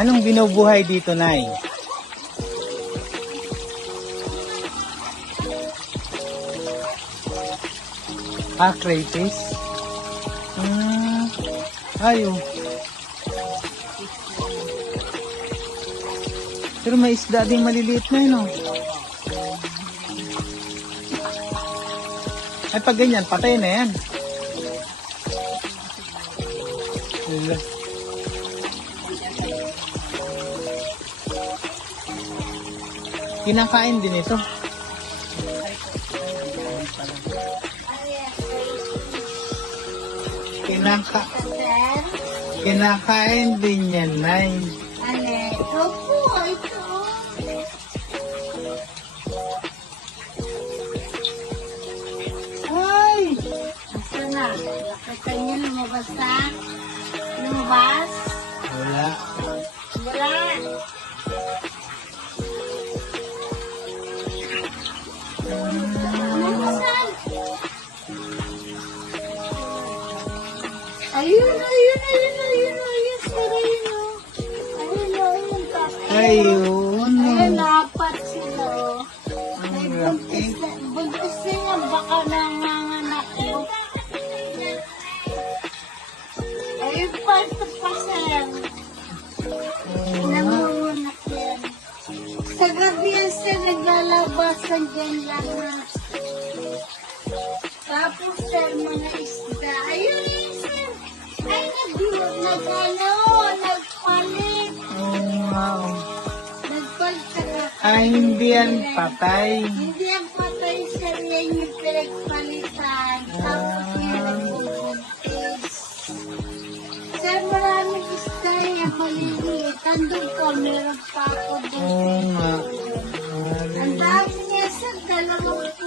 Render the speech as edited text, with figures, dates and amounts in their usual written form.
Anong binubuhay dito, Nay? Crayfish? Ayo. Pero may isda din maliliit na yun, oh. Ay, pag ganyan, patay na yan. Wala. Kinakain din ito. Kinakain din yan, Nay. Ito po, ito. Ay! Asa na? Nakita niyo lumabas na? Lumabas? Wala. Wala. Lumabasan. Ayun. Sir, ayun. Ayun. Ayun. Ayun, apat sila. Ay, Ang buntis na yan. Baka nanganganak ko. Ayun pa, ito pa, sir. Nangungunak yan. Sa gabi yan, sir, naglalabasan dyan lang. Tapos, sir, mga isda. Ayun, sir. Ay, nagpalit. Wow. Nagpalit sa kakay. Ay, hindi yan patay. Hindi ang patay, sir. Yan yung pinagpalitan. Tapos yan ang bubuntis. Sir, maraming isda yan. Maliliit. Andun ko, meron pa ako doon. Oo nga. Ang dami niya, sir. 2